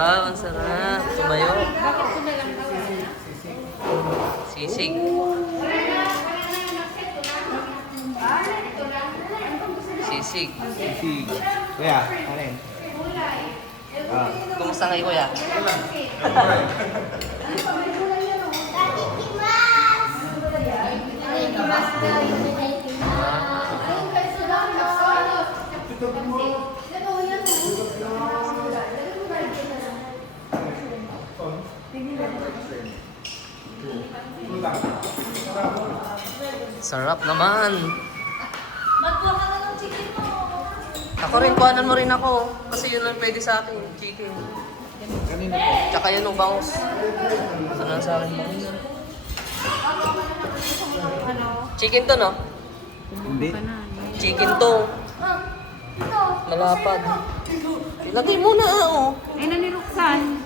Wow, ang sarap. Tumayo. Sisig. Sisig. Sisig. Kuya, ano yun? Kumusta ngayon, kuya? Sarap naman. Magkuha ka na ng chicken mo. Ako rin, kuhanan mo rin ako. Kasi yun lang pwede sa akin, chicken. Kanina po. Tsaka yun yung bangus. Sana sa akin bangus. Chicken to, no? Hindi. Chicken to. Malapad. Ilagay mo na, oh. Ay, naniruksan.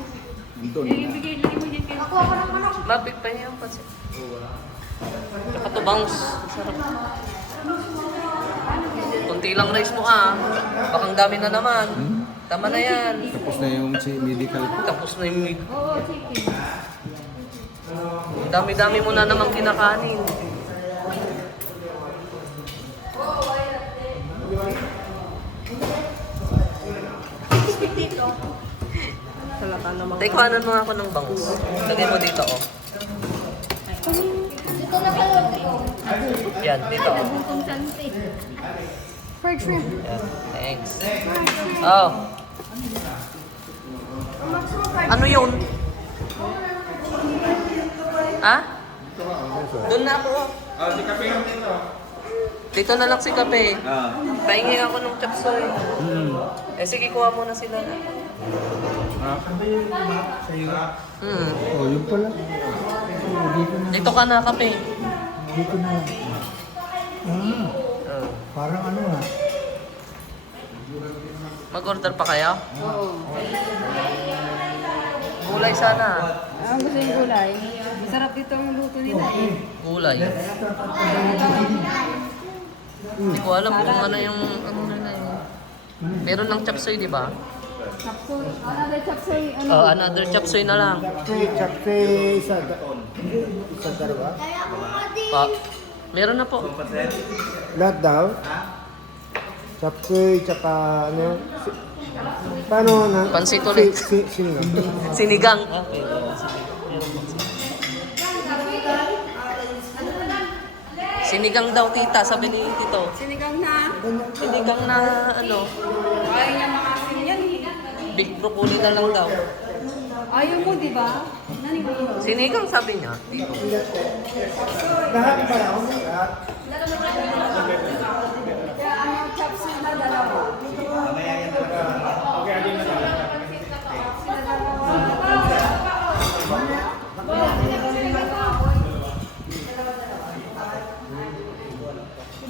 Dito Ibigay lang mo dyan kayo. Ako ng manok. Mabig pa niya yung pansit. Tsaka to bangus. Sarap. Kunti lang rice mo, ah. Bakang dami na naman. Tama na yan. Tapos na yung medical po. Tapos na yung meat. Oo, chicken. Dami-dami mo na namang kinakanin. Salata naman. Tay, kuhanan mo ako ng bangus. Lagay mo dito, oh. Dito na kayo. Yan, dito, oh. Nagutong sante. Fried shrimp. Yan, thanks. Oh. Ano yun? Ha? Doon na ako. Si Kape lang dito. Dito na lang si Kape. Ah. Pahingi ako ng chapsoy. Eh sige, kuha muna sila na. Sa'yo na. Oh, yun pala. Dito ka na, Kape. Dito na lang. Parang ano ah. Mag-order pa kayo? Oo. Gulay sana. Gusto yung gulay. Masarap dito ang luto nila eh. Gulay. Hindi ko alam kung ano yung ano nila eh. Meron ng chapsoy, di ba? Chapsoy. Another chapsoy. Ano? Oh, another chapsoy na lang. Chapte isa dalawa. Pa. Meron na po. Lahat daw? Chapte, tsaka ano? Paano na? Pansit ulit. Sinigang. Sinigang. Sinigang daw, tita, sabi ni Tito. Sinigang na. Sinigang na ano, Ayaw niya makasin yan eh. big broccoli na lang daw. Ayaw mo, di ba? Naniwala. Sinigang sabi niya, Tito. Lahat ba yun? Lahat. Kaya ano, chapsoy na dalawa.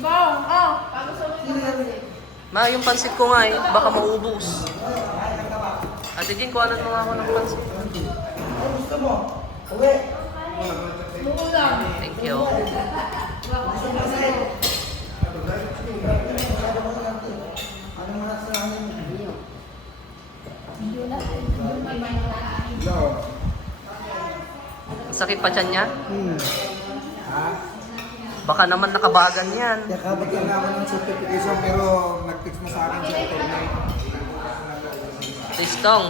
Bawang, oh! Ma, yung pansit ko nga eh, baka maubos. Ate Jean, kuhanan mo nga ako ng pansit. Thank you. Sakit pa tiyan niya? Baka naman nakabagan yan. Nakabot lang ako ng certification pero nag-text na sa akin si attorney. Tistong.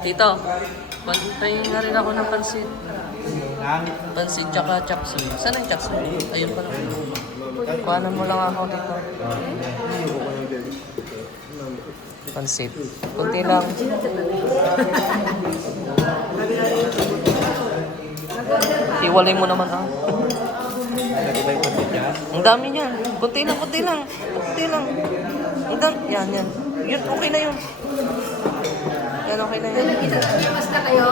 Tito, pantayin nga rin ako ng pansit. Pansit tsaka chapsoy. Saan ang chapsoy? Ayun pala. Kuhanan mo lang ako dito. Pansit. Kunti lang. Iwalay mo naman ah. Lagi ba yung pansit niya? Ang dami niyan. Kunti lang, kunti lang. Kunti lang. Ang dami. Yan, yan. Yun, okay na yun. Yan, okay na yun. Mas na kayo?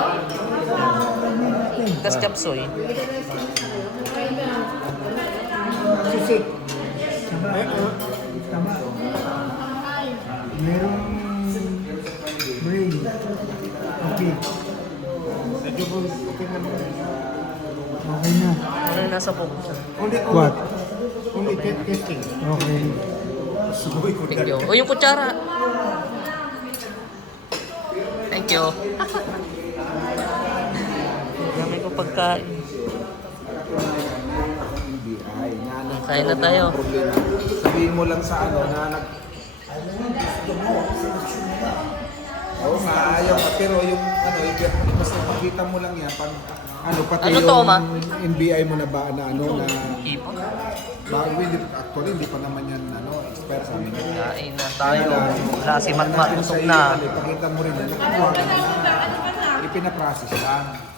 Gas chapsoy. Sisig. Tama. Merong brain. Okay. Medyo po, okay na mo. Okay na. Ano yung nasa po? What? Only testing. Okay. Thank you. O, yung kutsara. Thank Thank you. Dami ko pagkain. NBI. Kain na tayo. Sabihin mo lang sa ano na Oo nga, ayaw ka. Pero yung ano, basta makita mo lang yan. Pag, ano, pati Ano yung to, ma? NBI mo na ba na ano na Ipon. bago actually hindi pa naman yan ano, expert sa amin. Kain na tayo. Wala si Matmat. Busog na. Pakita mo rin na nakukuha ka na ipinaprocess lang.